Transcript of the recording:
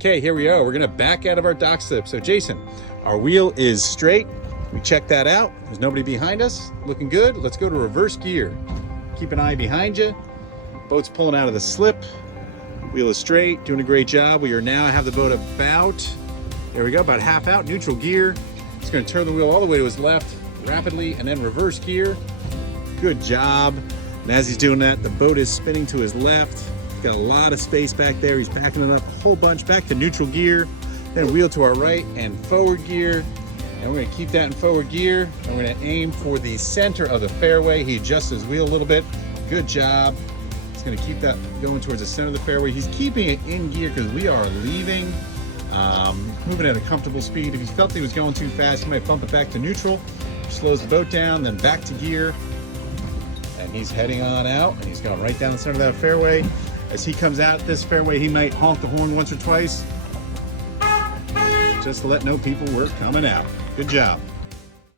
Okay, here we are. We're gonna back out of our dock slip. So Jason, our wheel is straight. We checked that out. There's nobody behind us. Looking good. Let's go to reverse gear. Keep an eye behind you. Boat's pulling out of the slip. Wheel is straight, doing a great job. We are now have the boat about, there we go, about half out, neutral gear. It's gonna turn the wheel all the way to his left rapidly and then reverse gear. Good job. And as he's doing that, the boat is spinning to his left. Got a lot of space back there. He's backing it up a whole bunch, back to neutral gear, then wheel to our right and forward gear. And we're gonna keep that in forward gear. And we're gonna aim for the center of the fairway. He adjusts his wheel a little bit. Good job. He's gonna keep that going towards the center of the fairway. He's keeping it in gear because we are leaving, moving at a comfortable speed. If he felt he was going too fast, he might bump it back to neutral, slows the boat down, then back to gear. And he's heading on out, and he's going right down the center of that fairway. As he comes out this fairway, he might honk the horn once or twice, just to let know people we're coming out. Good job.